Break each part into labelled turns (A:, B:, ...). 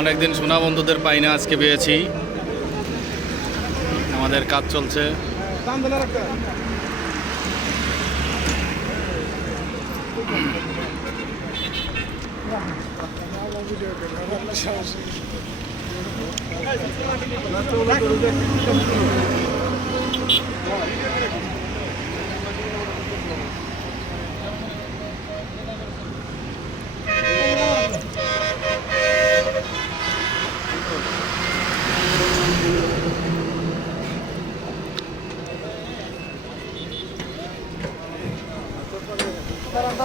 A: অনেকদিন সোনা বন্ধুদের পাই না আজকে পেয়েছি। আমাদের কাজ চলছে।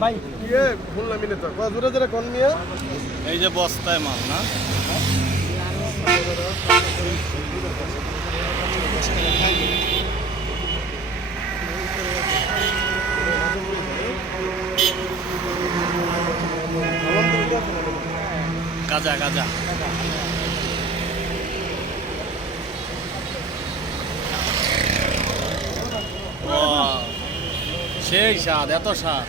B: ভাই।
C: ইয়ে মিলে তো কোন মিয়া?
A: এই যে বস্তায় মাল না? গাজা গাজা। ও, সেই স্বাদ এত স্বাদ।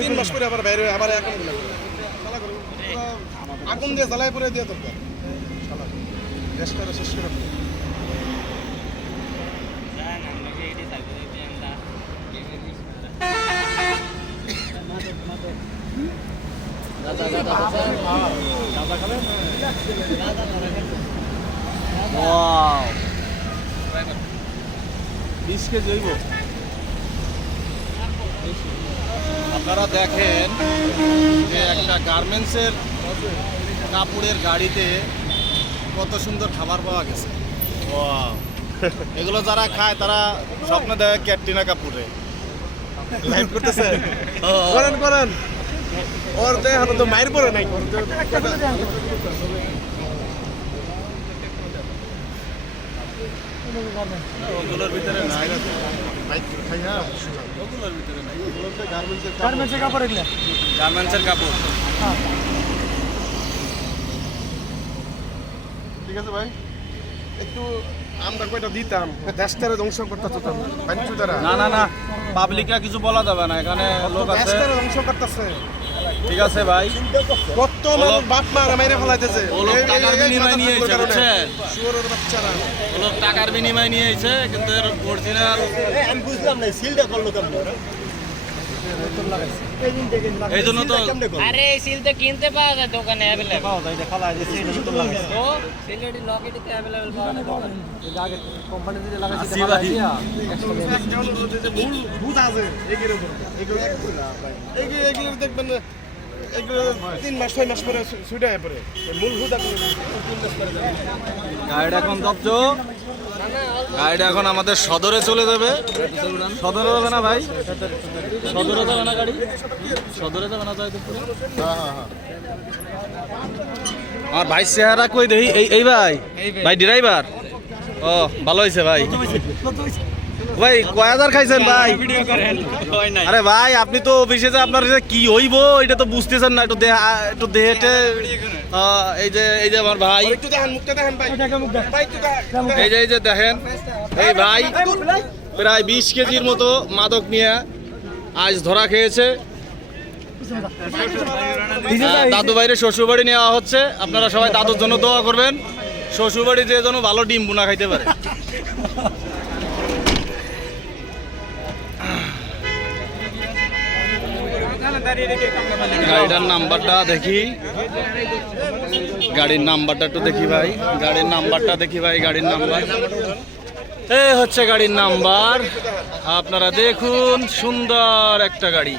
C: তিন মাস পরে আবার বাইরে আবার আগুন দিয়ে জ্বালাই পরে দিয়ে দরকার শালা করে। শেষ করে শেষ করে ফেলো।
A: ওয়াও বিশ কেজি হইব। আপনারা দেখেন যে একটা গার্মেন্টসের কাপড়ের গাড়িতে কত সুন্দর খাবার পাওয়া গেছে। এগুলো যারা খায় তারা স্বপ্ন দেয় ক্যাটরিনা কাপুরে
C: লাইভ করতেছে? করেন করেন। ওর দেহ হাতে তো মায়ের পরে নাই।
A: ওগুলোর ভিতরে নাই
B: গার্মেন্টসের কাপড়
A: গার্মেন্টসের কাপড়।
C: ঠিক আছে ভাই। একটু আমরা কয়টা দিতাম? দেশটারে ধ্বংস করতেছ তো বাঞ্চু
A: না না না। পাবলিকরা কিছু বলা যাবে না। এখানে লোক আছে।
C: ধ্বংস করতেছে।
A: ঠিক আছে ভাই।
C: কত মানুষ বাপ মারা মেরে ফেলাইতেছে।
A: ও লোক
C: এই- এই-
A: টাকার বিনিময়ে নিয়ে এসেছে, বুঝছেন?
C: শুয়োরের বাচ্চারা।
A: ও টাকার বিনিময়ে নিয়ে এসেছে কিন্তু এর অরিজিনাল
D: আমি বুঝলাম না সিলটা করল কেমন?
A: এই জন্য তো
E: আরে সিল তো কিনতে পাওয়া যায় দোকানে অ্যাভেলেবল
B: পাওয়া যায় এটা খালা যে সেটা সুন্দর লাগে
E: তো সিলেটি লকেটিতে অ্যাভেলেবল পাওয়া যায়
B: আগে কোম্পানি দিয়ে লাগাইছে
A: আসি
B: এটা
A: ভাই।
B: লাগাইছে
C: একটা হলো যে- যে মূল ভূত আছে এগুলোর উপর। এগুলো এগুলো এগুলো দেখবেন না, এগুলো তিন মাস ছয় মাস পরে ছুটে মূল ভূত আছে তিন মাস পরে যায়।
A: গাড়িটা এখন দপ্ত গাড়িটা এখন আমাদের সদরে চলে যাবে। সদরে যাবে না ভাই? সদরে যাবে না গাড়ি? সদরে যাবে না জয়দেবপুরে? আমার ভাই চেহারা কই দেখি? এই এই ভাই। ভাই। ড্রাইভার। ও ভালো হয়েছে ভাই। ভাই কয় হাজার খাইছেন ভাই? আরে ভাই আপনি তো অফিসে যে আপনার যে কি হইব এটা তো বুঝতেছেন না একটু দেহা একটু দেহেটে আহ, এই যে এই যে আমার ভাই। এই যে এই যে দেখেন এই ভাই প্রায় বিশ কেজির মতো মাদক নিয়ে আজ ধরা খেয়েছে। দাদু বাইরে শ্বশুর বাড়ি নেওয়া হচ্ছে। আপনারা সবাই দাদুর জন্য দোয়া করবেন। শ্বশুর বাড়ি যে যেন ভালো ডিম বুনা খাইতে পারে। গাড়িটার নাম্বারটা দেখি। গাড়ির নাম্বারটা একটু দেখি ভাই। গাড়ির নাম্বারটা দেখি ভাই, গাড়ির নাম্বার। এ হচ্ছে গাড়ির নাম্বার। আপনারা দেখুন, সুন্দর একটা গাড়ি।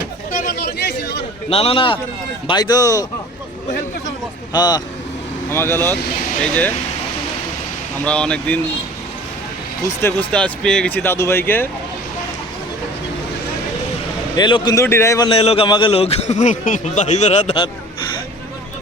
A: না না না, ভাই তো হ্যাঁ আমার গেল এই যে, আমরা অনেক দিন খুঁজতে খুঁজতে আজ পেয়ে গেছি দাদু ভাইকে এ লোক কিন্তু ড্রাইভার না এ লোক আমাকে লোক ভাই বেড়াদার